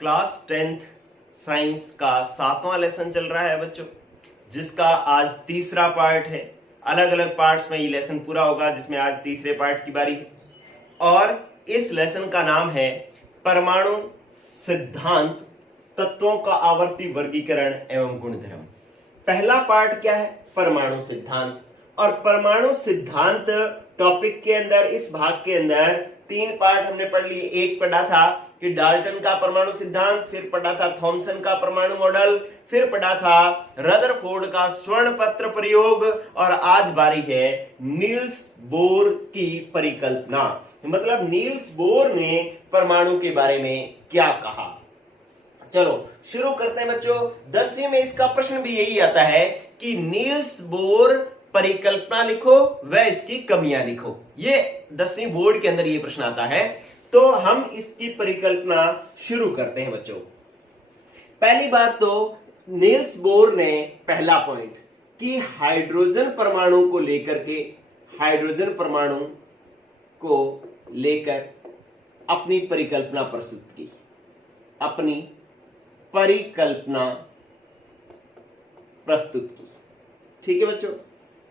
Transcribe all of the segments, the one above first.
Class 10th science का 7वां lesson चल रहा है बच्चों, जिसका आज तीसरा पार्ट है। अलग अलग पार्ट्स में ये लेसन पूरा होगा, जिसमें आज तीसरे पार्ट की बारी है। और इस लेसन का नाम है परमाणु सिद्धांत, तत्वों का आवर्ती वर्गीकरण एवं गुणधर्म। पहला पार्ट क्या है? परमाणु सिद्धांत। और परमाणु सिद्धांत टॉपिक के अंदर, इस भाग के अंदर 3 पार्ट हमने पढ़ लिए। एक पढ़ा था कि डाल्टन का परमाणु सिद्धांत, फिर पढ़ा था थॉमसन का परमाणु मॉडल, फिर पढ़ा था रदरफोर्ड का स्वर्ण पत्र प्रयोग, और आज बारी है नील्स बोर की परिकल्पना। मतलब नील्स बोर ने परमाणु के बारे में क्या कहा। चलो शुरू करते हैं बच्चों। 10वीं में इसका प्रश्न भी यही आता है कि नील्स बोर परिकल्पना लिखो व इसकी कमियां लिखो। ये 10वीं बोर्ड के अंदर ये प्रश्न आता है, तो हम इसकी परिकल्पना शुरू करते हैं बच्चों। पहली बात तो नील्स बोर ने पहला पॉइंट कि हाइड्रोजन परमाणु को लेकर के, हाइड्रोजन परमाणु को लेकर अपनी परिकल्पना प्रस्तुत की, अपनी परिकल्पना प्रस्तुत की। ठीक है बच्चों।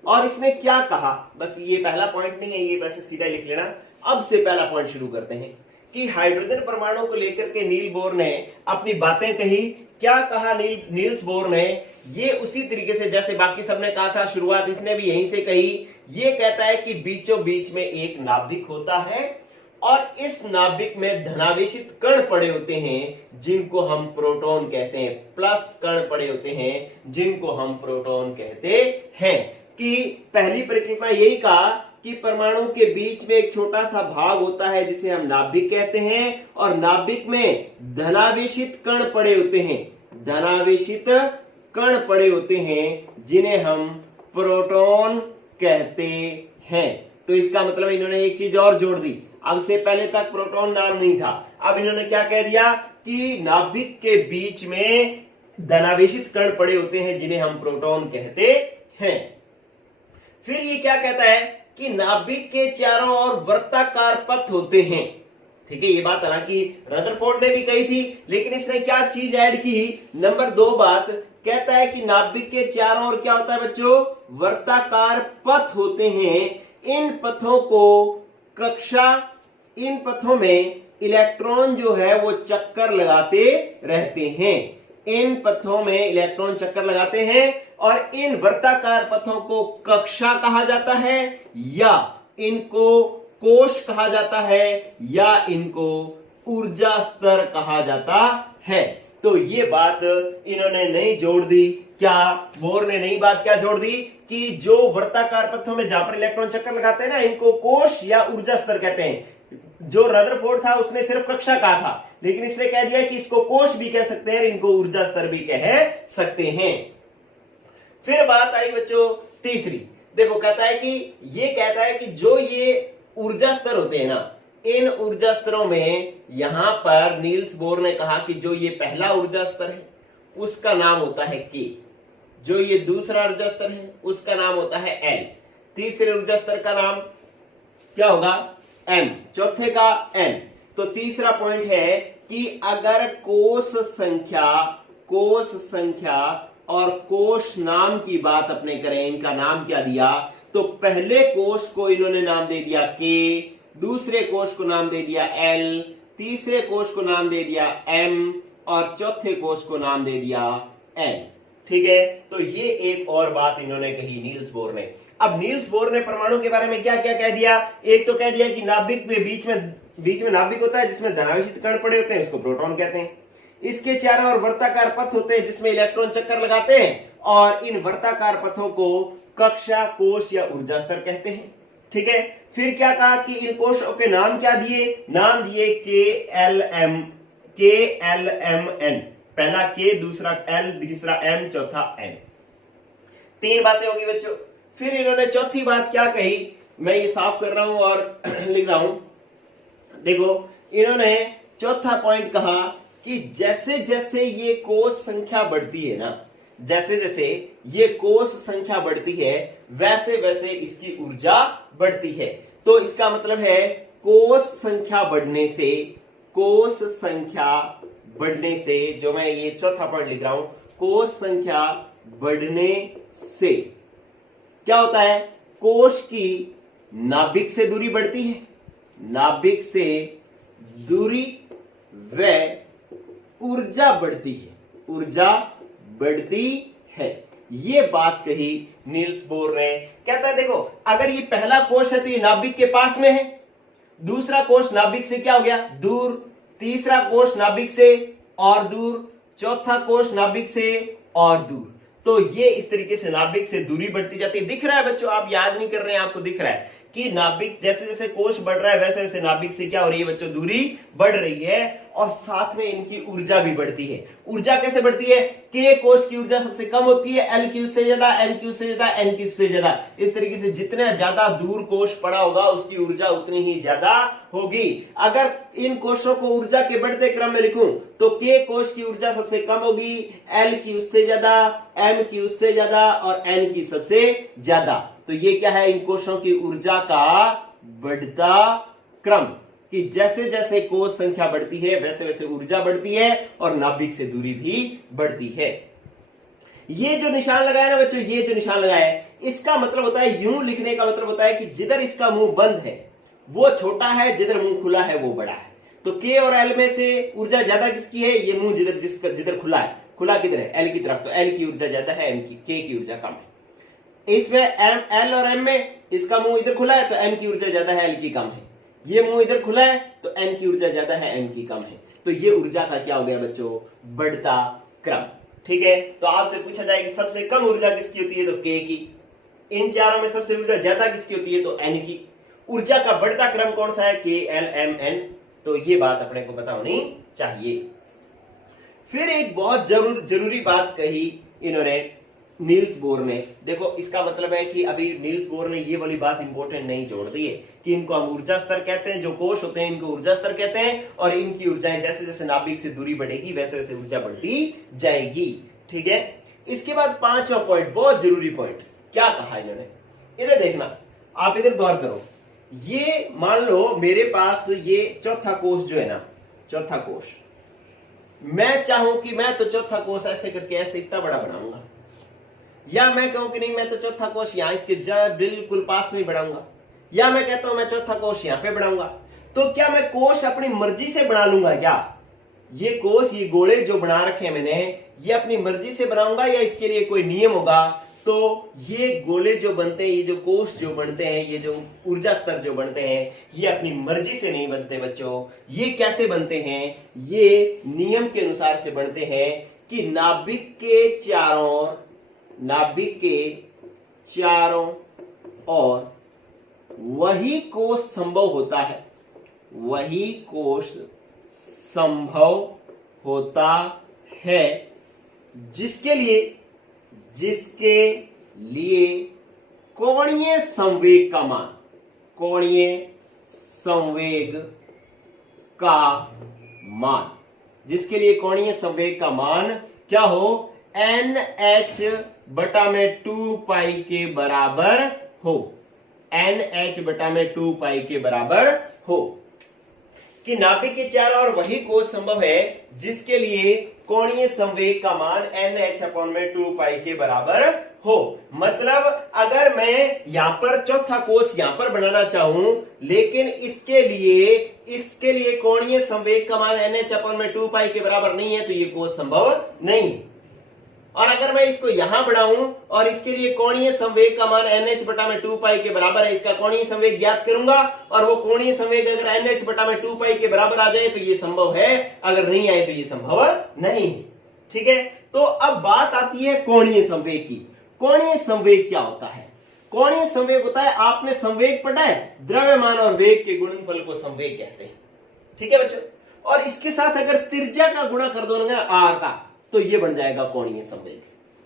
और इसमें क्या कहा, बस ये पहला पॉइंट नहीं है, ये वैसे सीधा लिख लेना। अब से पहला पॉइंट शुरू करते हैं कि हाइड्रोजन परमाणु को लेकर के नील बोर ने अपनी बातें कही। क्या कहा नील्स बोर ने? ये उसी तरीके से जैसे बाकी सबने कहा था, शुरुआत इसने भी यहीं से कही। ये कहता है कि बीचों बीच में एक नाभिक होता है और इस नाभिक में धनावेशित कण पड़े होते हैं जिनको हम प्रोटॉन कहते हैं, प्लस कण पड़े होते हैं जिनको हम प्रोटॉन कहते हैं। कि पहली परिकल्पना यही कहा कि परमाणु के बीच में एक छोटा सा भाग होता है जिसे हम नाभिक कहते हैं, और नाभिक में धनावेशित कण पड़े होते हैं, धनावेशित कण पड़े होते हैं जिन्हें हम प्रोटॉन कहते हैं। तो इसका मतलब इन्होंने एक चीज और जोड़ दी। अब से पहले तक प्रोटॉन नाम नहीं था, अब इन्होंने क्या कह दिया कि नाभिक के बीच में धनावेशित कण पड़े होते हैं जिन्हें हम प्रोटॉन कहते हैं। फिर ये क्या कहता है कि नाभिक के चारों ओर वृत्ताकार पथ होते हैं। ठीक है, ये बात हालांकि रदरफोर्ड ने भी कही थी, लेकिन इसने क्या चीज ऐड की? नंबर 2 बात कहता है कि नाभिक के चारों ओर क्या होता है बच्चों? वृत्ताकार पथ होते हैं। इन पथों को कक्षा, इन पथों में इलेक्ट्रॉन जो है वो चक्कर लगाते रहते हैं। इन पथों में इलेक्ट्रॉन चक्कर लगाते हैं और इन वृत्ताकार पथों को कक्षा कहा जाता है, या इनको कोश कहा जाता है, या इनको ऊर्जा स्तर कहा जाता है। तो ये बात इन्होंने नई जोड़ दी। क्या बोर ने नई बात क्या जोड़ दी कि जो वृत्ताकार पथों में जहां पर इलेक्ट्रॉन चक्कर लगाते हैं ना, इनको कोश या ऊर्जा स्तर कहते हैं। जो रदरफोर्ड था उसने सिर्फ कक्षा कहा था, लेकिन इसने कह दिया कि इसको कोश भी कह सकते हैं, इनको ऊर्जा स्तर भी कह सकते हैं। फिर बात आई बच्चों तीसरी। देखो कहता है कि ये कहता है कि जो ये ऊर्जा स्तर होते हैं ना, इन ऊर्जा स्तरों में यहां पर नील्स बोर ने कहा कि जो ये पहला ऊर्जा स्तर है उसका नाम होता है के, जो ये दूसरा ऊर्जा स्तर है उसका नाम होता है एल, तीसरे ऊर्जा स्तर का नाम क्या होगा? एम, चौथे का एन। तो तीसरा पॉइंट है कि अगर कोश संख्या और कोश नाम की बात अपने करें, इनका नाम क्या दिया? तो पहले कोश को इन्होंने नाम दे दिया के, दूसरे कोश को नाम दे दिया एल, तीसरे कोश को नाम दे दिया एम, और चौथे कोश को नाम दे दिया एन। ठीक है, तो ये एक और बात इन्होंने कही नील्स बोर ने। अब नील्स बोर ने परमाणु के बारे में क्या क्या कह दिया? एक तो कह दिया कि नाभिक में बीच में नाभिक होता है जिसमें धनावेशित कण पड़े होते हैं, उसको प्रोटॉन कहते हैं। इसके चारों ओर वृत्ताकार पथ होते हैं जिसमें इलेक्ट्रॉन चक्कर लगाते हैं, और इन वृत्ताकार पथों को कक्षा, कोश या ऊर्जा स्तर कहते हैं। ठीक है, फिर क्या कहा कि इन कोशों के नाम क्या दिए? नाम दिए KLMN, पहला के, दूसरा एल, तीसरा एम, चौथा एन। 3 बातें होगी बच्चों। फिर इन्होंने चौथी बात क्या कही, मैं ये साफ कर रहा हूं और लिख रहा हूं। देखो इन्होंने चौथा पॉइंट कहा कि जैसे जैसे ये कोश संख्या बढ़ती है ना, जैसे जैसे ये कोश संख्या बढ़ती है वैसे वैसे इसकी ऊर्जा बढ़ती है। तो इसका मतलब है कोश संख्या बढ़ने से कोष संख्या बढ़ने से, जो मैं ये चौथा पॉइंट लिख रहा हूं, कोष संख्या बढ़ने से क्या होता है, कोष की नाभिक से दूरी बढ़ती है, नाभिक से दूरी व ऊर्जा बढ़ती है, ऊर्जा बढ़ती है। ये बात कही नील्स बोर ने। कहता है देखो, अगर ये पहला कोष है तो ये नाभिक के पास में है, दूसरा कोष नाभिक से क्या हो गया, दूर, तीसरा कोष नाभिक से और दूर, चौथा कोष नाभिक से और दूर। तो ये इस तरीके से नाभिक से दूरी बढ़ती जाती है। दिख रहा है बच्चों, आप याद नहीं कर रहे हैं, आपको दिख रहा है कि नाभिक जैसे जैसे कोष बढ़ रहा है वैसे वैसे नाभिक से क्या हो रही है बच्चों, दूरी बढ़ रही है, और साथ में इनकी ऊर्जा भी बढ़ती है। ऊर्जा कैसे बढ़ती है, के कोष की ऊर्जा सबसे कम होती है, एल की उससे ज्यादा, एन की उससे ज्यादा, एन की उससे ज्यादा। इस तरीके से जितना ज्यादा दूर कोष पड़ा होगा उसकी ऊर्जा उतनी ही ज्यादा होगी। अगर इन कोषों को ऊर्जा के बढ़ते क्रम में लिखूं तो के कोष की ऊर्जा सबसे कम होगी, एल की उससे ज्यादा, एम की उससे ज्यादा और एन की सबसे ज्यादा। तो ये क्या है, इन कोषों की ऊर्जा का बढ़ता क्रम, कि जैसे जैसे कोष संख्या बढ़ती है वैसे वैसे ऊर्जा बढ़ती है और नाभिक से दूरी भी बढ़ती है। ये जो निशान लगाया ना बच्चों, ये जो निशान लगाया है, इसका मतलब होता है, यूं लिखने का मतलब होता है कि जिधर इसका मुंह बंद है वो छोटा है, जिधर मुंह खुला है वो बड़ा है। तो के और एल में से ऊर्जा ज्यादा किसकी है, ये मुंह जिधर खुला है, खुला किधर है, एल की तरफ, तो एल की ऊर्जा ज्यादा है, एम की, के की ऊर्जा कम है। इसमें एम, एल और एम में इसका मुंह इधर खुला है तो एम की ऊर्जा ज्यादा है, एल की कम है। ये मुंह इधर खुला है तो एन की ऊर्जा ज्यादा है, एम की कम है। तो ये ऊर्जा का क्या हो गया बच्चों, बढ़ता क्रम। ठीक है, तो आपसे पूछा जाए कि सबसे कम ऊर्जा किसकी होती है, तो के की। इन चारों में सबसे ऊर्जा ज्यादा किसकी होती है, तो एन की। ऊर्जा का बढ़ता क्रम कौन सा है, के, एल, एम, एन। तो ये बात अपने को पता होनी चाहिए। फिर एक बहुत जरूरी बात कही इन्होंने, नील्स बोर ने। देखो, इसका मतलब है कि अभी नील्स बोर ने ये वाली बात इंपॉर्टेंट नहीं जोड़ दी है कि इनको हम ऊर्जा स्तर कहते हैं, जो कोष होते हैं इनको ऊर्जा स्तर कहते हैं, और इनकी ऊर्जाएं जैसे जैसे नाभिक से दूरी बढ़ेगी वैसे वैसे ऊर्जा बढ़ती जाएगी। ठीक है, इसके बाद पांचवा पॉइंट, बहुत जरूरी पॉइंट, क्या कहा इन्होंने, इधर देखना, आप इधर गौर करो। ये मान लो मेरे पास ये चौथा कोष जो है ना, चौथा कोष, मैं चाहूं कि मैं तो चौथा कोष ऐसे करके ऐसे इतना बड़ा बनाऊंगा, या मैं कहूं कि नहीं मैं तो चौथा कोष यहां इसके बिल्कुल पास में बढ़ाऊंगा, या मैं कहता हूं मैं चौथा कोष यहां पे बढ़ाऊंगा। तो क्या मैं कोष अपनी मर्जी से बना लूंगा क्या, ये कोष, ये गोले जो बना रखे हैं मैंने, ये अपनी मर्जी से बनाऊंगा या इसके लिए कोई नियम होगा। तो ये गोले जो बनते हैं, ये जो कोष जो बनते हैं, ये जो ऊर्जा स्तर जो बनते हैं, ये अपनी मर्जी से नहीं बनते बच्चों। ये कैसे बनते हैं, ये नियम के अनुसार से बनते हैं कि नाभिक के चारों ओर वही कोष संभव होता है, वही कोष संभव होता है जिसके लिए कोणीय संवेग का मान, कोणीय संवेग का मान, जिसके लिए कोणीय संवेग का मान क्या हो, NH बटा में 2 पाई के बराबर हो, NH बटा में 2 पाई के बराबर हो। कि नाभिक के चारों ओर वही कोष संभव है जिसके लिए कोणीय संवेग का मान NH अपॉन में 2 पाई के बराबर हो। मतलब अगर मैं यहां पर चौथा कोष यहां पर बनाना चाहूं, लेकिन इसके लिए कोणीय संवेग का मान NH अपॉन में 2 पाई के बराबर नहीं है, तो ये कोष संभव नहीं। और अगर मैं इसको यहां बढ़ाऊं और इसके लिए कोणीय संवेग का मान NH बटा में 2 पाई के बराबर है, इसका कोणीय संवेग ज्ञात करूंगा, और वो कोणीय संवेग अगर NH बटा में 2 पाई के बराबर आ जाए तो ये संभव है, अगर नहीं आए तो ये संभव नहीं है। ठीक है, तो अब बात आती है कोणीय संवेग की। कोणीय संवेग क्या होता है, कोणीय संवेग होता है, आपने संवेग पढ़ा है, द्रव्यमान और वेग के गुणनफल को संवेग कहते हैं। ठीक है बच्चों, और इसके साथ अगर त्रिज्या का गुणा कर दो ना r का, तो ये बन जाएगा कोणीय संवेग।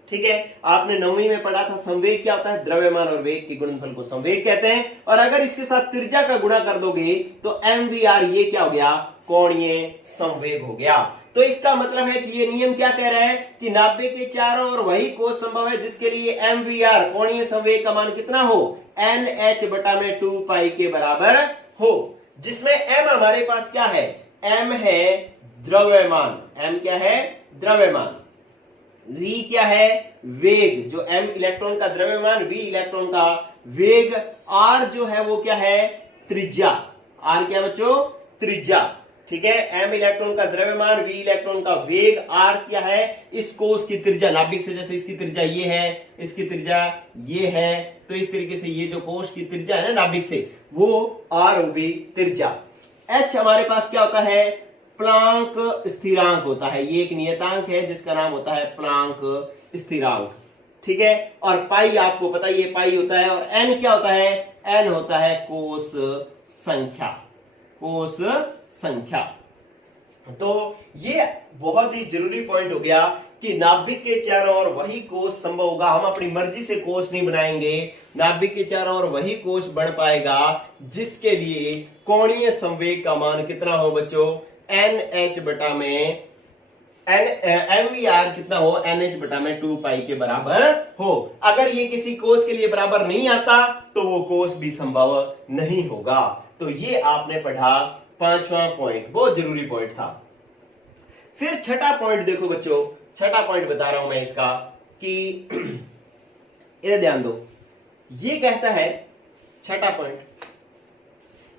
ठीक है, आपने 9वीं में पढ़ा था संवेग क्या होता है, द्रव्यमान और वेग के गुणनफल को संवेग कहते हैं, और अगर इसके साथ त्रिज्या का गुणा कर दोगे तो mvr, ये क्या हो गया, कोणीय संवेग हो गया। तो इसका मतलब है कि ये नियम क्या कह रहा है कि नाभिक के चारों ओर वही कोष संभव है जिसके लिए mvr, कोणीय संवेग का मान कितना हो, NH बटा में 2 पाई के बराबर हो, जिसमें m हमारे पास क्या है, m है द्रव्यमान, m क्या है? द्रव्यमान। v क्या है? वेग, जो m इलेक्ट्रॉन का द्रव्यमान, v इलेक्ट्रॉन का वेग, r जो है वो क्या है? त्रिज्या। r क्या बच्चों? त्रिज्या। ठीक है, m इलेक्ट्रॉन का द्रव्यमान, v इलेक्ट्रॉन का वेग, r क्या है? इस कोश की त्रिज्या, नाभिक से जैसे इसकी त्रिज्या ये है, इसकी त्रिज्या ये है, तो इस तरीके से ये जो कोश की त्रिज्या है ना नाभिक से, वो r होगी त्रिज्या। h हमारे पास क्या होता है? प्लांक स्थिरांक होता है। ये एक नियतांक है जिसका नाम होता है प्लांक स्थिरांक। ठीक है, और पाई आपको पता है ये पाई होता है, और n क्या होता है? n होता है कोश संख्या, कोश संख्या। तो ये बहुत ही जरूरी पॉइंट हो गया कि नाभिक के चारों ओर वही कोश संभव होगा। हम अपनी मर्जी से कोश नहीं बनाएंगे, नाभिक के चारों ओर वही कोश बन पाएगा जिसके लिए कोणीय संवेग का मान कितना हो बच्चों? NH बटा में MVR कितना हो? NH बटा में 2 पाई के बराबर हो। अगर ये किसी कोश के लिए बराबर नहीं आता तो वो कोश भी संभव नहीं होगा। तो ये आपने पढ़ा 5वां पॉइंट, बहुत जरूरी पॉइंट था। फिर छठा पॉइंट देखो बच्चों, छठा पॉइंट बता रहा हूं मैं इसका कि इधर ध्यान दो। ये कहता है छठा पॉइंट,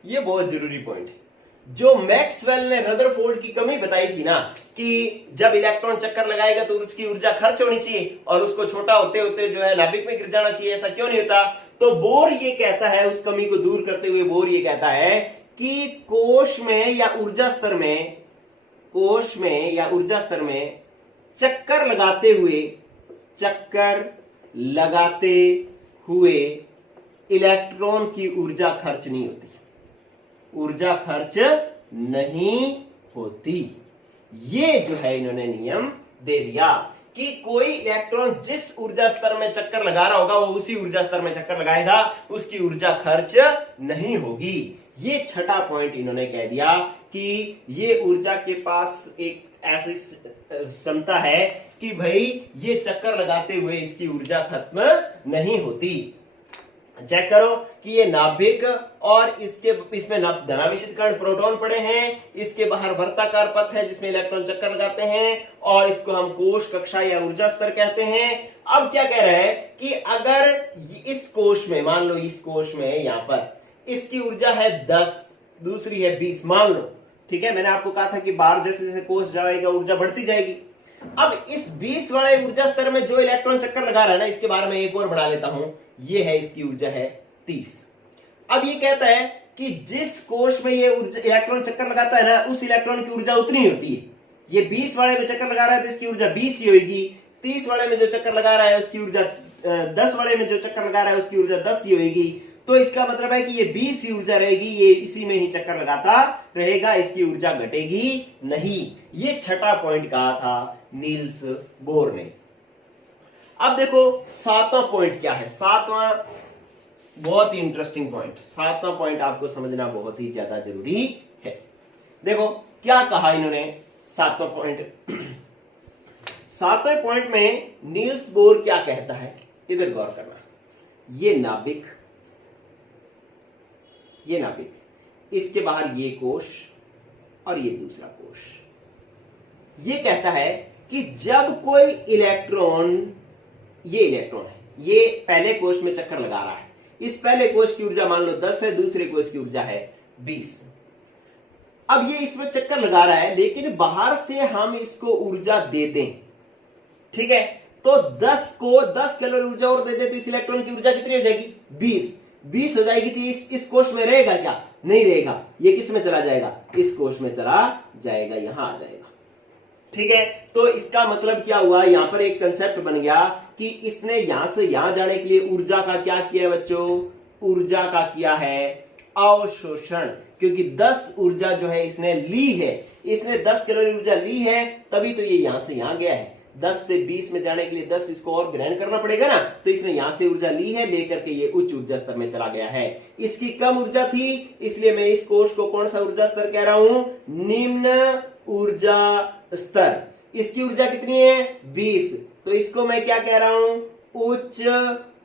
ये बहुत जरूरी पॉइंट है। जो मैक्सवेल ने रदरफोर्ड की कमी बताई थी ना कि जब इलेक्ट्रॉन चक्कर लगाएगा तो उसकी ऊर्जा खर्च होनी चाहिए और उसको छोटा होते होते जो है नाभिक में गिर जाना चाहिए, ऐसा क्यों नहीं होता? तो बोर ये कहता है, उस कमी को दूर करते हुए बोर ये कहता है कि कोश में या ऊर्जा स्तर में, कोश में या ऊर्जा स्तर में चक्कर लगाते हुए इलेक्ट्रॉन की ऊर्जा खर्च नहीं होती, ऊर्जा खर्च नहीं होती। ये जो है इन्होंने नियम दे दिया कि कोई इलेक्ट्रॉन जिस ऊर्जा स्तर में चक्कर लगा रहा होगा वो उसी ऊर्जा स्तर में चक्कर लगाएगा, उसकी ऊर्जा खर्च नहीं होगी। ये छठा पॉइंट इन्होंने कह दिया कि ये ऊर्जा के पास एक ऐसी क्षमता है कि भाई ये चक्कर लगाते हुए इसकी ऊर्जा खत्म नहीं होती। चेक करो कि ये नाभिक और इसमें धनावेशित कण प्रोटॉन पड़े हैं, इसके बाहर वर्ताकार पथ है जिसमें इलेक्ट्रॉन चक्कर लगाते हैं, और इसको हम कोश कक्षा या ऊर्जा स्तर कहते हैं। अब क्या कह रहे हैं कि अगर इस कोश में, मान लो इस कोश में यहां पर इसकी ऊर्जा है 10, दूसरी है 20, मान लो। ठीक है, मैंने आपको कहा था कि बाहर जैसे जैसे कोश जाएगा ऊर्जा बढ़ती जाएगी। अब इस 20 वाले ऊर्जा स्तर में जो इलेक्ट्रॉन चक्कर लगा रहा है ना, इसके बारे में एक और बढ़ा लेता हूं, ये है इसकी ऊर्जा है 30। अब ये कहता है कि जिस कोश में ये इलेक्ट्रॉन चक्कर लगाता है ना, उस इलेक्ट्रॉन की ऊर्जा उतनी होती है। ये 20 वाले में चक्कर लगा रहा है तो इसकी ऊर्जा 20 ही होगी, 30 वाले में जो चक्कर लगा रहा है उसकी ऊर्जा 10 वाले में जो चक्कर लगा रहा है उसकी ऊर्जा 10 ही होगी। तो इसका मतलब है कि ये 20 ही ऊर्जा रहेगी, ये इसी में ही चक्कर लगाता रहेगा, इसकी ऊर्जा घटेगी नहीं। ये छठा पॉइंट कहा था नील्स बोर ने। अब देखो 7वां पॉइंट क्या है। 7वां बहुत ही इंटरेस्टिंग पॉइंट, 7वां पॉइंट आपको समझना बहुत ही ज्यादा जरूरी है। देखो क्या कहा इन्होंने 7वां पॉइंट। 7वें पॉइंट में नील्स बोर क्या कहता है, इधर गौर करना। ये नाभिक, इसके बाहर ये कोश और ये दूसरा कोश। ये कहता है कि जब कोई इलेक्ट्रॉन, ये इलेक्ट्रॉन है, ये पहले कोश में चक्कर लगा रहा है, इस पहले कोश की ऊर्जा मान लो 10 है, दूसरे कोश की ऊर्जा है 20। अब ये इसमें चक्कर लगा रहा है, लेकिन बाहर से हम इसको ऊर्जा दे दें, ठीक है, तो 10 को 10 कैलोरी ऊर्जा और दे दे तो इस इलेक्ट्रॉन की ऊर्जा कितनी हो जाएगी? 20 हो जाएगी। तो इस कोश में रहेगा क्या? नहीं रहेगा। ये किस में चला जाएगा? इस कोश में चला जाएगा, यहां आ जाएगा। ठीक है, तो इसका मतलब क्या हुआ, यहां पर एक कंसेप्ट बन गया कि इसने यहां से यहां जाने के लिए ऊर्जा का क्या किया बच्चों? ऊर्जा का किया है अवशोषण, क्योंकि 10 ऊर्जा जो है इसने ली है, इसने 10 कैलोरी ऊर्जा ली है, तभी तो ये यहां से यहां गया है। 10 से 20 में जाने के लिए 10 इसको और ग्रहण करना पड़ेगा ना, तो इसने यहां से ऊर्जा ली है, लेकर के ये उच्च ऊर्जा स्तर में चला गया है। इसकी कम ऊर्जा थी, इसलिए मैं इस कोश को कौन सा ऊर्जा स्तर कह रहा हूं? निम्न ऊर्जा स्तर। इसकी ऊर्जा कितनी है? 20, तो इसको मैं क्या कह रहा हूं? उच्च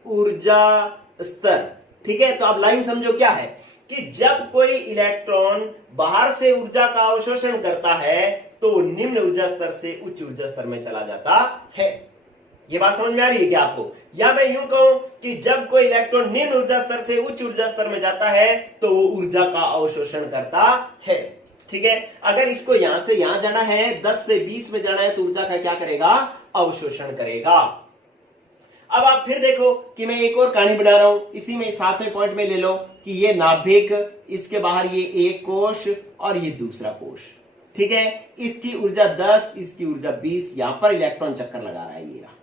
ऊर्जा स्तर। ठीक है, तो आप लाइन समझो क्या है कि जब कोई इलेक्ट्रॉन बाहर से ऊर्जा का अवशोषण करता है तो वो निम्न ऊर्जा स्तर से उच्च ऊर्जा स्तर में चला जाता है। ये बात समझ में आ रही है क्या आपको? या मैं यूं कहूं कि जब कोई इलेक्ट्रॉन निम्न ऊर्जा स्तर से उच्च ऊर्जा स्तर में जाता है तो वो ऊर्जा का अवशोषण करता है। ठीक है, अगर इसको यहां से यहां जाना है, 10 से 20 में जाना है तो ऊर्जा का क्या करेगा? अवशोषण करेगा। अब आप फिर देखो कि मैं एक और कहानी बना रहा हूं, इसी में 7वें पॉइंट में ले लो कि ये नाभिक, इसके बाहर ये एक कोश और ये दूसरा कोश। ठीक है, इसकी ऊर्जा 10, इसकी ऊर्जा 20, यहां पर इलेक्ट्रॉन चक्कर लगा रहा है ये रहा।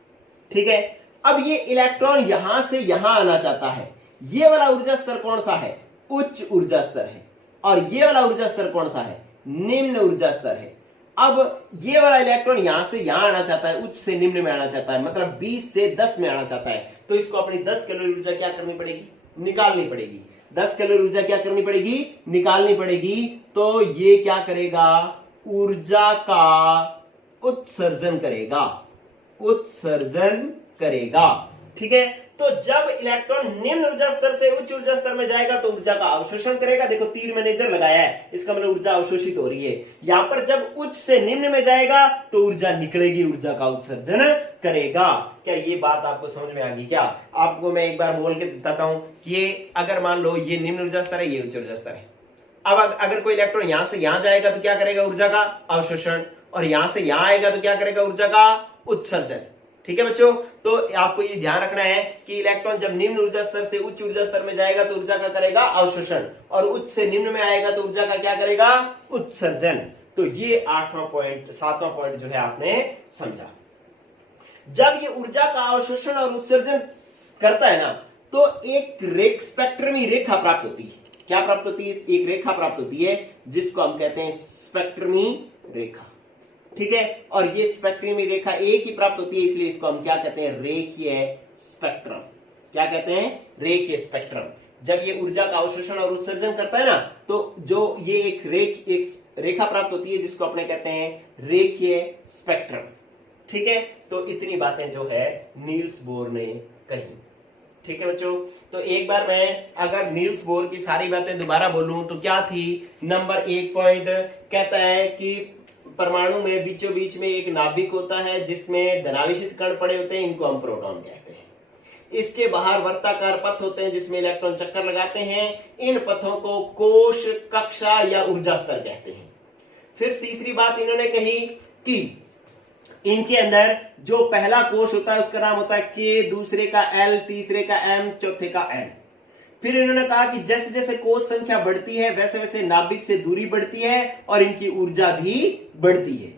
ठीक है, अब ये इलेक्ट्रॉन यहां से यहां आना चाहता है। ये वाला ऊर्जा स्तर कौन सा है? उच्च ऊर्जा स्तर है। और ये वाला ऊर्जा स्तर कौन सा है? निम्न ऊर्जा स्तर है। अब ये वाला इलेक्ट्रॉन यहां से यहां आना चाहता है, उच्च से निम्न में आना चाहता है, मतलब 20 से 10 में आना चाहता है, तो इसको अपनी 10 कैलोरी ऊर्जा क्या करनी पड़ेगी? निकालनी पड़ेगी। 10 कैलोरी ऊर्जा क्या करनी पड़ेगी? निकालनी पड़ेगी। तो ये क्या करेगा? ऊर्जा का उत्सर्जन करेगा, उत्सर्जन करेगा। ठीक है, तो जब इलेक्ट्रॉन निम्न ऊर्जा स्तर से उच्च ऊर्जा स्तर में जाएगा तो ऊर्जा का अवशोषण करेगा। देखो तीर मैंने इधर लगाया है, इसका मतलब ऊर्जा अवशोषित हो रही है। यहां पर जब उच्च से निम्न में जाएगा तो ऊर्जा निकलेगी, ऊर्जा का उत्सर्जन करेगा। क्या ये बात आपको समझ में आ गई क्या? आपको मैं एक बार बोल के बताता हूं कि ये अगर मान लो ये निम्न ऊर्जा स्तर है, ये उच्च ऊर्जा स्तर है। अब अगर कोई इलेक्ट्रॉन यहां से यहां जाएगा तो क्या करेगा? ऊर्जा का अवशोषण। और यहां से यहां आएगा तो क्या करेगा? ऊर्जा का उत्सर्जन। ठीक है बच्चों, तो आपको ये ध्यान रखना है कि इलेक्ट्रॉन जब निम्न ऊर्जा स्तर से उच्च ऊर्जा स्तर में जाएगा तो ऊर्जा का करेगा अवशोषण, और उच्च से निम्न में आएगा तो ऊर्जा का क्या करेगा? उत्सर्जन। तो ये 7वां पॉइंट जो है आपने समझा। जब ये ऊर्जा का अवशोषण और उत्सर्जन करता है ना, तो एक स्पेक्ट्रमी रेखा प्राप्त होती है। क्या प्राप्त होती है? एक रेखा प्राप्त होती है जिसको हम कहते हैं स्पेक्ट्रमी रेखा। ठीक है, और ये स्पेक्ट्रमी रेखा एक ही प्राप्त होती है, इसलिए इसको हम क्या कहते हैं? रेखीय स्पेक्ट्रम। क्या कहते हैं? रेखीय स्पेक्ट्रम। जब ये ऊर्जा का अवशोषण और उत्सर्जन करता है ना, तो जो ये एक रेखा प्राप्त होती है जिसको अपने कहते हैं रेखीय स्पेक्ट्रम। ठीक है, तो इतनी बातें जो है नील्स बोर ने कही। ठीक है बच्चों, तो एक बार मैं अगर नील्स बोर की सारी बातें दोबारा बोलूं तो क्या थी? नंबर 1 पॉइंट कहता है कि परमाणु में बीचों बीच में एक नाभिक होता है जिसमें धनावेशित कण पड़े होते हैं, इनको हम प्रोटॉन कहते हैं। इसके बाहर वर्ताकार पथ होते हैं जिसमें इलेक्ट्रॉन चक्कर लगाते हैं, इन पथों को कोश, कक्षा या ऊर्जा स्तर कहते हैं। फिर तीसरी बात इन्होंने कही कि इनके अंदर जो पहला कोश होता है उसका नाम होता है के, दूसरे का एल, तीसरे का एम, चौथे का एन। फिर इन्होंने कहा कि जैसे जैसे कोश संख्या बढ़ती है वैसे वैसे नाभिक से दूरी बढ़ती है और इनकी ऊर्जा भी बढ़ती है।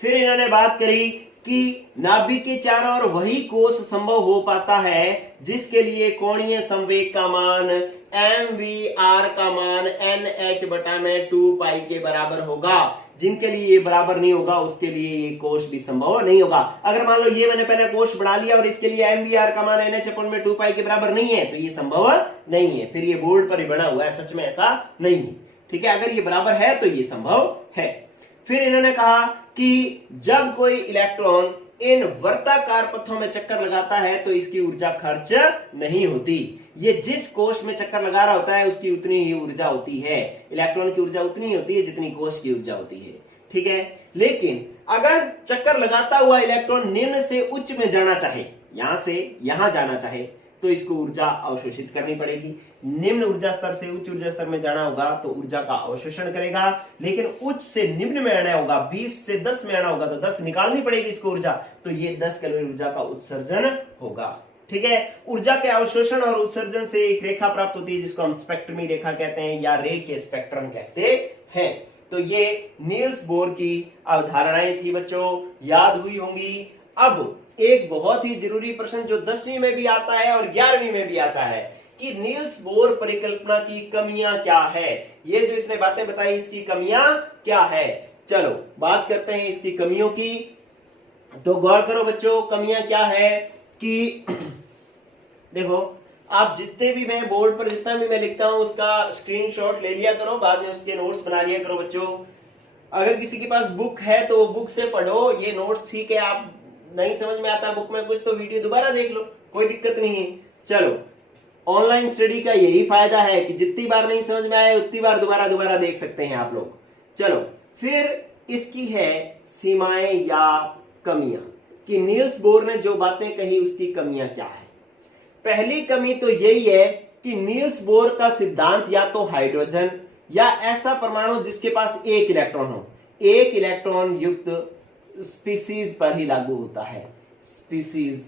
फिर इन्होंने बात करी कि नाभिक के चारों ओर वही कोश संभव हो पाता है जिसके लिए कोणीय संवेग का मान mvr का मान nh/2π के बराबर होगा। जिनके लिए ये बराबर नहीं होगा उसके लिए ये कोश भी संभव नहीं होगा। अगर मान लो ये मैंने पहले कोश बना लिया और इसके लिए mvr का मान nh/2π के बराबर नहीं है तो ये संभव नहीं है। फिर ये बोर्ड पर ही बना हुआ है, सच में ऐसा नहीं है। ठीक है, अगर ये बराबर है तो ये संभव है। फिर इन्होंने कहा कि जब कोई इलेक्ट्रॉन इन वर्ताकार पथों में चक्कर लगाता है तो इसकी ऊर्जा खर्च नहीं होती। ये जिस कोश में चक्कर लगा रहा होता है उसकी उतनी ही ऊर्जा होती है। इलेक्ट्रॉन की ऊर्जा उतनी ही होती है जितनी कोश की ऊर्जा होती है। ठीक है, लेकिन अगर चक्कर लगाता हुआ इलेक्ट्रॉन निम्न से उच्च में जाना चाहे, यहां से यहां जाना चाहे, तो इसको ऊर्जा अवशोषित करनी पड़ेगी। निम्न ऊर्जा स्तर से उच्च ऊर्जा स्तर में जाना होगा तो ऊर्जा का अवशोषण करेगा, लेकिन उच्च से निम्न में आना होगा, 20 से 10 में आना होगा तो 10 निकालनी पड़ेगी इसको ऊर्जा, तो ये 10 कैलोरी ऊर्जा का उत्सर्जन होगा। ठीक है, ऊर्जा के अवशोषण और उत्सर्जन से एक रेखा प्राप्त होती है जिसको हम स्पेक्ट्रमी रेखा कहते हैं या रेखीय स्पेक्ट्रम कहते हैं। तो ये नील्स बोर की अवधारणाएं थी बच्चों, याद हुई होंगी। अब एक बहुत ही जरूरी प्रश्न जो 10वीं में भी आता है और 11वीं में भी आता है कि नील्स बोर परिकल्पना की कमियां क्या है। ये जो इसने बातें बताई इसकी कमियां क्या है, चलो बात करते हैं इसकी कमियों की। तो गौर करो बच्चों, कमियां क्या है कि देखो आप जितने भी मैं बोर्ड पर जितना भी मैं लिखता हूं उसका स्क्रीनशॉट ले लिया करो, बाद में उसके नोट्स बना लिया करो बच्चों। अगर किसी के पास बुक है तो बुक से पढ़ो, ये नोट्स ठीक है, आप नहीं समझ में आता बुक में कुछ तो वीडियो दोबारा देख लो, कोई दिक्कत नहीं है। चलो ऑनलाइन स्टडी का यही फायदा है कि जितनी बार नहीं समझ में आए उतनी बार दोबारा दोबारा देख सकते हैं आप लोग। चलो फिर इसकी है सीमाएं या कमियां, कि नील्स बोर ने जो बातें कही उसकी कमियां क्या है। पहली कमी तो यही है कि नील्स बोर का सिद्धांत या तो हाइड्रोजन या ऐसा परमाणु जिसके पास एक इलेक्ट्रॉन हो, एक इलेक्ट्रॉन युक्त स्पीसीज पर ही लागू होता है, स्पीसीज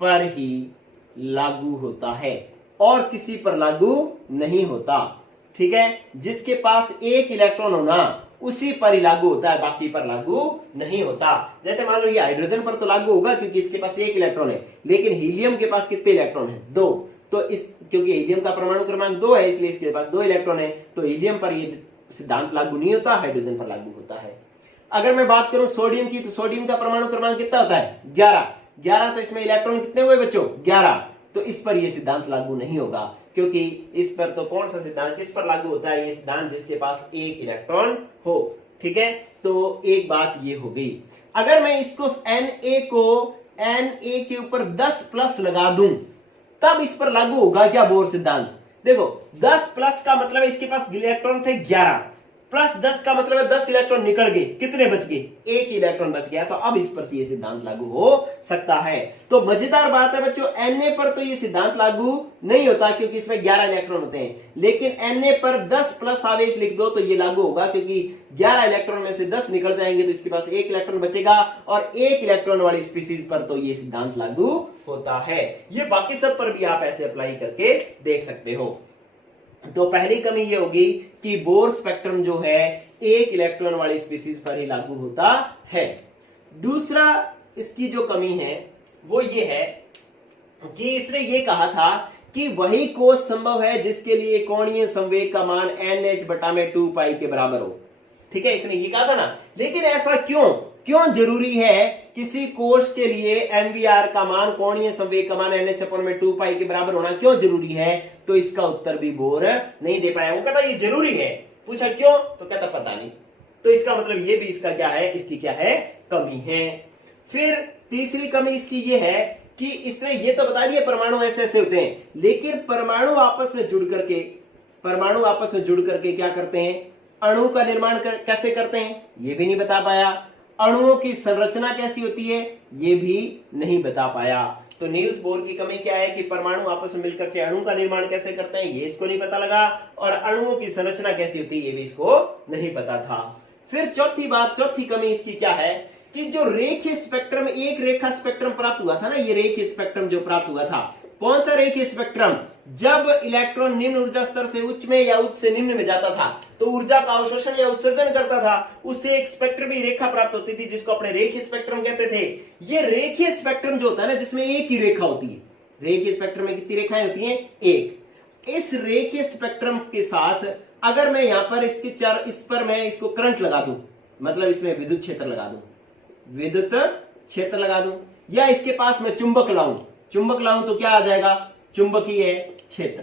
पर ही लागू होता है और किसी पर लागू नहीं होता। ठीक है, जिसके पास एक इलेक्ट्रॉन होना उसी पर ही लागू होता है, बाकी पर लागू नहीं होता। जैसे मान लो ये हाइड्रोजन पर तो लागू होगा क्योंकि इसके पास एक इलेक्ट्रॉन है, लेकिन हीलियम के पास कितने इलेक्ट्रॉन है? 2। तो इस क्योंकि हीलियम का परमाणु क्रमांक 2 है इसलिए इसके पास 2 इलेक्ट्रॉन है, तो हीलियम पर ये सिद्धांत लागू नहीं होता, हाइड्रोजन पर लागू होता है। अगर मैं बात करूं सोडियम की, तो सोडियम का परमाणु क्रमांक कितना होता है? 11। तो इसमें इलेक्ट्रॉन कितने हुए बच्चों? 11। तो इस पर यह सिद्धांत लागू नहीं होगा, क्योंकि इस पर तो कौन सा सिद्धांत किस पर लागू होता है? ये सिद्धांत जिसके पास एक इलेक्ट्रॉन हो। ठीक है, तो एक बात ये हो गई। अगर मैं इसको Na को Na के ऊपर 10 प्लस लगा दूं तब इस पर लागू होगा क्या बोर सिद्धांत? देखो 10 प्लस का मतलब इसके पास इलेक्ट्रॉन थे 11, प्लस 10 का मतलब है 10 इलेक्ट्रॉन निकल गए, कितने बच गए? एक इलेक्ट्रॉन बच गया, तो अब इस पर से ये सिद्धांत लागू हो सकता है। तो मजेदार बात है बच्चों, Na पर तो ये सिद्धांत लागू नहीं होता क्योंकि इसमें 11 इलेक्ट्रॉन होते हैं, लेकिन Na पर 10 प्लस आवेश लिख दो तो ये लागू होगा, क्योंकि 11 इलेक्ट्रॉन में से 10 निकल जाएंगे तो इसके पास एक इलेक्ट्रॉन बचेगा, और एक इलेक्ट्रॉन वाली स्पीसीज पर तो ये सिद्धांत लागू होता है। ये बाकी सब पर भी आप ऐसे अप्लाई करके देख सकते हो। तो पहली कमी ये होगी कि बोर स्पेक्ट्रम जो है एक इलेक्ट्रॉन वाली स्पीसीज पर ही लागू होता है। दूसरा इसकी जो कमी है वो ये है कि इसने ये कहा था कि वही कोश संभव है जिसके लिए कोणीय संवेग का मान NH/2 पाई के बराबर हो। ठीक है, इसने ये कहा था ना, लेकिन ऐसा क्यों जरूरी है किसी कोश के लिए MVR का मान, कोणीय संवेग का मान NH/2 पाई के बराबर होना क्यों जरूरी है? तो इसका उत्तर भी बोर नहीं दे पाया। वो कहता ये जरूरी है, पूछा क्यों तो कहता पता नहीं। तो इसका मतलब ये भी इसका क्या है, इसकी क्या है, कमी है। फिर तीसरी कमी इसकी ये है कि इसने ये तो बता दिया परमाणु ऐसे ऐसे होते हैं, लेकिन परमाणु आपस में जुड़ करके क्या करते हैं, अणु का निर्माण कैसे करते हैं ये भी नहीं बता पाया। अणुओं की संरचना कैसी होती है ये भी नहीं बता पाया। तो नील्स बोर की कमी क्या है कि परमाणु आपस में मिलकर के अणु का निर्माण कैसे करते हैं ये इसको नहीं पता लगा, और अणुओं की संरचना कैसी होती है ये भी इसको नहीं पता था। फिर चौथी कमी इसकी क्या है कि जो रेखीय स्पेक्ट्रम, एक रेखा स्पेक्ट्रम प्राप्त हुआ था ना, ये रेखीय स्पेक्ट्रम जो प्राप्त हुआ था, कौन सा रेखीय स्पेक्ट्रम? जब इलेक्ट्रॉन निम्न ऊर्जा स्तर से उच्च में या उच्च से निम्न में जाता था तो ऊर्जा का अवशोषण या उत्सर्जन करता था, उससे एक स्पेक्ट्रम भी रेखा प्राप्त होती थी जिसको अपने रेखीय स्पेक्ट्रम कहते थे। ये रेखीय स्पेक्ट्रम जो होता है ना, जिसमें एक ही रेखा होती है, रेखीय स्पेक्ट्रम में कितनी रेखाएं होती हैं? एक। इस रेखीय स्पेक्ट्रम के साथ अगर मैं यहां पर इस पर मैं इसको करंट लगा दूं, मतलब इसमें विद्युत क्षेत्र लगा दूं, या इसके पास मैं चुंबक लाऊं तो क्या आ जाएगा? चुंबकीय क्षेत्र।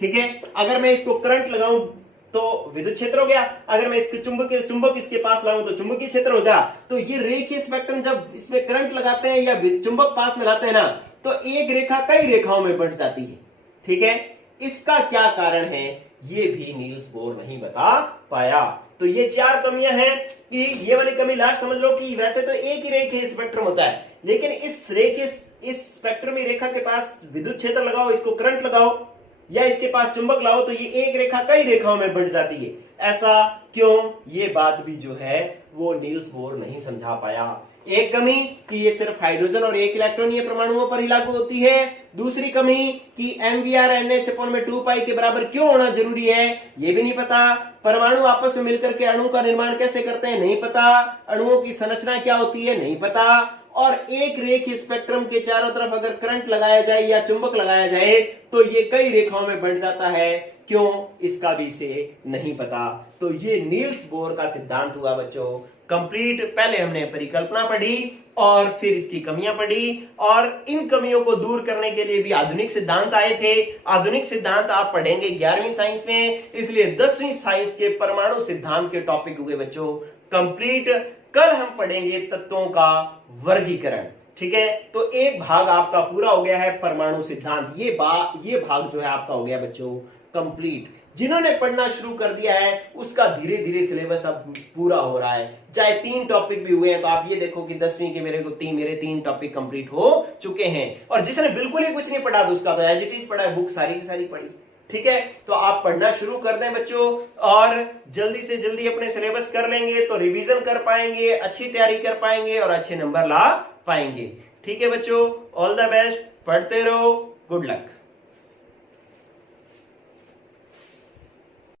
ठीक है, अगर मैं इसको करंट लगाऊं तो विद्युत क्षेत्र हो गया, अगर मैं इसके चुंबक इसके पास लाऊं तो चुंबकीय क्षेत्र हो गया। तो ये रेखीय स्पेक्ट्रम जब इसमें करंट लगाते हैं या चुंबक पास में लाते हैं ना, तो एक रेखा कई रेखाओं में बंट जाती है। ठीक है, इसका क्या कारण है ये भी नील्स बोर नहीं बता पाया। तो ये 4 कमियां हैं कि ये वाली कमी लास्ट समझ लो कि वैसे तो एक ही रेखीय स्पेक्ट्रम होता है, लेकिन इस स्पेक्ट्रम रेखा के पास विद्युत क्षेत्र लगाओ, इसको करंट लगाओ या इसके पास चुंबक लाओ तो ये एक रेखा कई रेखाओं में बंट जाती है। ऐसा क्यों, ये बात भी जो है वो नील्स बोर नहीं समझा पाया। एक कमी कि ये सिर्फ हाइड्रोजन और एक इलेक्ट्रॉनीय परमाणुओं पर ही लागू होती है। दूसरी कमी कि MVR NH/2 पाई के बराबर क्यों होना जरूरी है ये भी नहीं पता। परमाणु आपस में मिलकर के अणु का निर्माण कैसे करते हैं नहीं पता। अणुओं की संरचना क्या होती है नहीं पता। और एक रेखीय स्पेक्ट्रम के चारों तरफ अगर करंट लगाया जाए या चुंबक लगाया जाए तो ये कई रेखाओं में बंट जाता है, क्यों इसका भी से नहीं पता। तो ये नील्स बोर का सिद्धांत हुआ बच्चों कंप्लीट। पहले हमने परिकल्पना पढ़ी और फिर इसकी कमियां पढ़ी, और इन कमियों को दूर करने के लिए भी आधुनिक सिद्धांत आए थे। आधुनिक सिद्धांत आप पढ़ेंगे 11वीं साइंस में, इसलिए 10वीं साइंस के परमाणु सिद्धांत के टॉपिक हुए बच्चों कंप्लीट। कल हम पढ़ेंगे तत्वों का वर्गीकरण। ठीक है, तो एक भाग आपका पूरा हो गया है परमाणु सिद्धांत। ये भाग जो है आपका हो गया बच्चों कंप्लीट। जिन्होंने पढ़ना शुरू कर दिया है उसका धीरे धीरे सिलेबस अब पूरा हो रहा है। चाहे 3 टॉपिक भी हुए हैं तो आप ये देखो कि 10वीं के मेरे 3 टॉपिक कंप्लीट हो चुके हैं। और जिसने बिल्कुल ही कुछ नहीं पढ़ा तो उसका तो एज इट इज पढ़ा है, बुक सारी की सारी पढ़ी। ठीक है, तो आप पढ़ना शुरू कर दें बच्चों, और जल्दी से जल्दी अपने सिलेबस कर लेंगे तो रिवीजन कर पाएंगे, अच्छी तैयारी कर पाएंगे और अच्छे नंबर ला पाएंगे। ठीक है बच्चों, ऑल द बेस्ट, पढ़ते रहो, गुड लक।